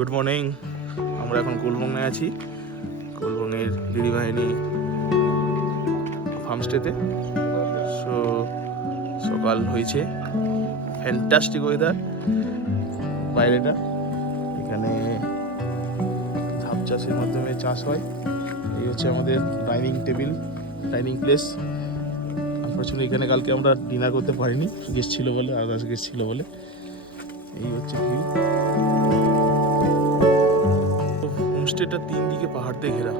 Good morning. আমরা এখন কোলবঙ্গে আছি, কোলবঙ্গের দিদিবাহিনী ফার্মস্টেতে। সো সকাল হয়েছে, ফ্যান্টাস্টিক ওয়েদার বাইরেটা। এখানে ধাপ চাষের মাধ্যমে চাষ হয়। এই হচ্ছে আমাদের dining table, dining place. Unfortunately এখানে কালকে আমরা ডিনার করতে পারিনি, গেস্ট ছিল বলে, আদার্স গেস্ট ছিল বলে। এই হচ্ছে ভিউ। হোমস্টেটা 3 দিকে পাহাড় দিয়ে ঘেরা।